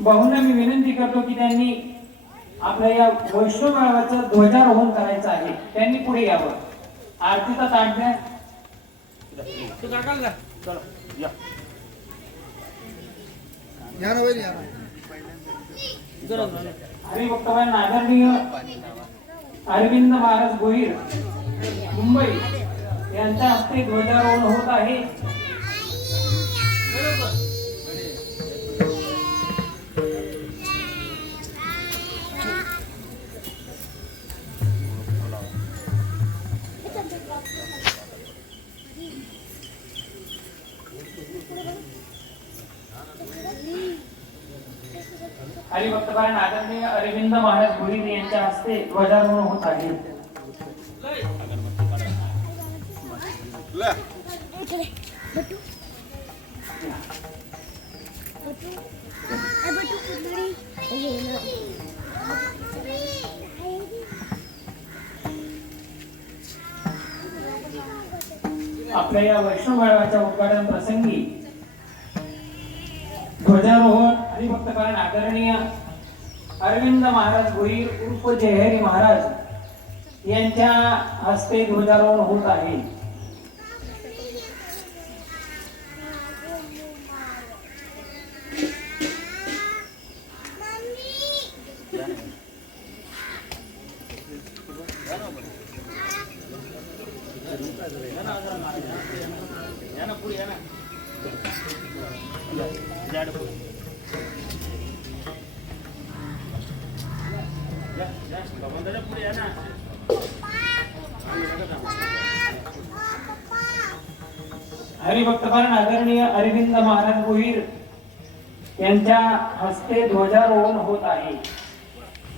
भाऊंना मी विनंती करतो की त्यांनी आपल्या या वैष्णव मेळाव्याचं ध्वजारोहण करायचं आहे, त्यांनी पुढे यावं. आरतीचा ताट द्या. हरिभक्तवान आदरणीय अरविंद महाराज गोहिर मुंबई यांच्या हस्ते ध्वजारोहण होत आहे. हरिभक्तवान आदरणीय अरविंद महाराज गोहिर यांच्या हस्ते ध्वजारोहण होत आहे. आपल्या या वैष्णव मेळाव्याच्या उद्घाटन प्रसंगी ध्वजारोहण हरिभक्तवान आदरणीय अरविंद महाराज गोहिर उर्फ जयहरी महाराज यांच्या हस्ते ध्वजारोहण होत आहे. हरिभक्तवान आदरणीय अरविंद महाराज गोहिर यांच्या हस्ते ध्वजारोहण होत आहे.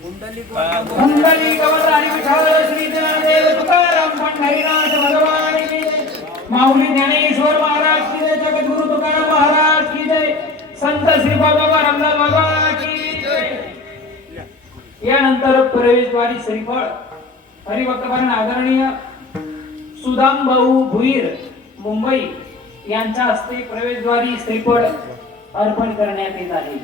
कुंडली गवराई विठ्ठल श्री ज्ञानदेव तुकाराम पंढरीनाथ भगवान की जय. माऊली ज्ञानेश्वर महाराज की जय. जगद्गुरु तुकाराम महाराज की जय. संत श्री बाबा रामदास बाबा की जय. यानंतर प्रवेशद्वारी श्रीफळ हरिभक्तवान आदरणीय सुदाम भाऊ भुईर मुंबई यांच्या हस्ते प्रवेशद्वारी श्रीफळ अर्पण करण्यात येत आहे.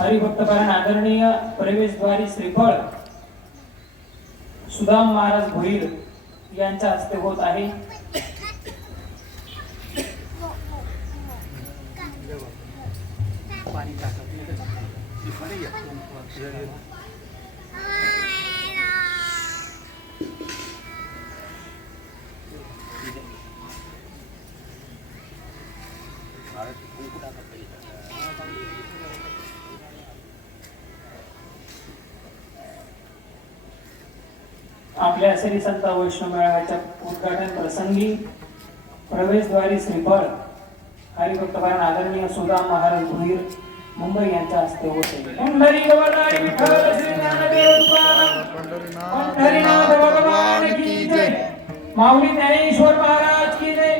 हरिभक्तवान आदरणीय प्रवेशद्वारी श्रीफळ सुदाम महाराज भुईर यांच्या हस्ते होत आहे. आपल्या श्री संत वैष्णव मेळाव्याच्या उद्घाटन प्रसंगी प्रवेशद्वारी श्रीफळ हरिभक्तवान आदरणीय सुदाम महाराज भुईर मुंबई यांच्या हस्ते होते. पंढरी गवराई विठ्ठल श्री ज्ञानदेव तुकाराम पंढरीनाथ भगवान की जय. माऊली ज्ञानेश्वर महाराज की जय.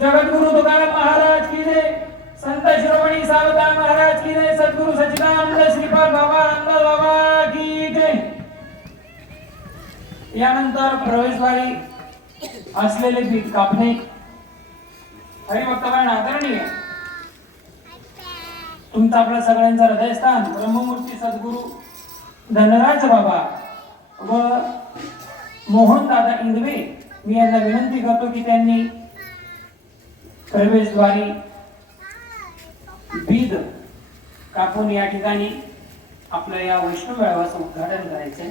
जगद्गुरु तुकाराम महाराज की जय. संत शिरोमणी सावधान महाराज की जय. सद्गुरु सच्चिदानंद श्रीपाद बाबा रामदास बाबा की जय. यानंतर प्रवेशद्वारी असलेले पीठ कापणे हरिभक्तवान आदरणीय तुमचा आपल्या सगळ्यांचा हृदयस्थान ब्रह्ममूर्ती सद्गुरु धनराज बाबा व मोहन दादा इंदवे मी यांना विनंती करतो की त्यांनी प्रवेशद्वारी बीद कापून या ठिकाणी आपल्या या वैष्णव मेळाव्याचं उद्घाटन करायचे.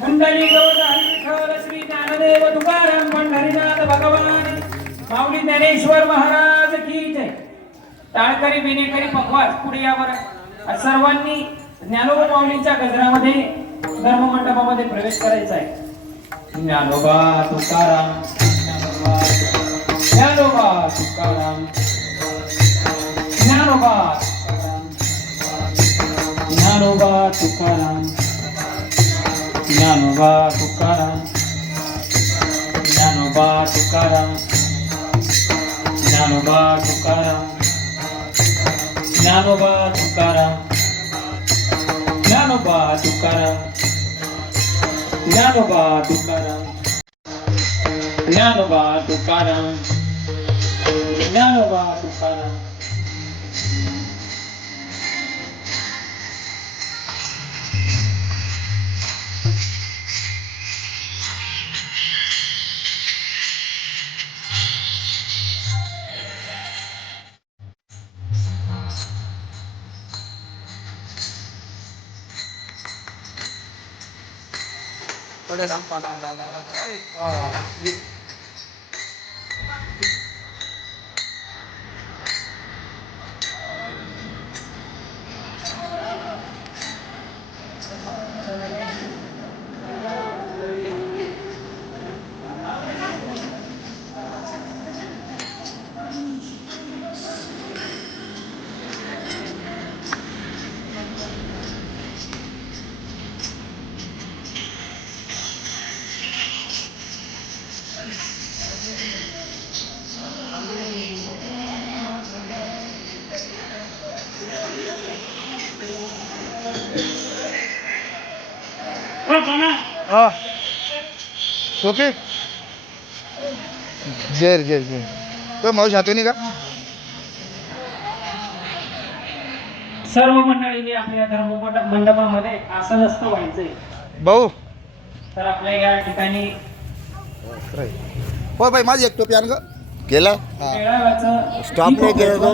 कुंडली गवराई विठ्ठल श्री ज्ञानदेव तुकाराम पंढरीनाथ भगवान माऊली ज्ञानेश्वर महाराज की जय. टाळकरी बिनेकरी पखवाज पुढे यावर सर्वांनी ज्ञानोबा माऊलींच्या गजरामध्ये धर्ममंडपामध्ये प्रवेश करायचा आहे. ज्ञानोबा तुकाराम ज्ञानोबा तुकाराम ज्ञानोबा तुकाराम ज्ञानोबा तुकाराम ज्ञानोबा तुकाराम ज्ञानोबा तुकाराम ज्ञानोबा तुकाराम ज्ञानोबा तुकाराम ज्ञानोबा तुकाराम ज्ञानोबा तुकाराम ज्ञानोबा तुकाराम ज्ञानोबा तुकाराम. थोडे ओके जेर जेर जेर तो मावशी हातून का सर्व मंडळींनी आपल्या धर्म मंडपामध्ये आसनस्थ व्हायचंय. भाऊ तर आपल्या या ठिकाणी हो भाई माझी एक टोपी आण ग केला मेळाव्याचं स्टॉप नाही केलं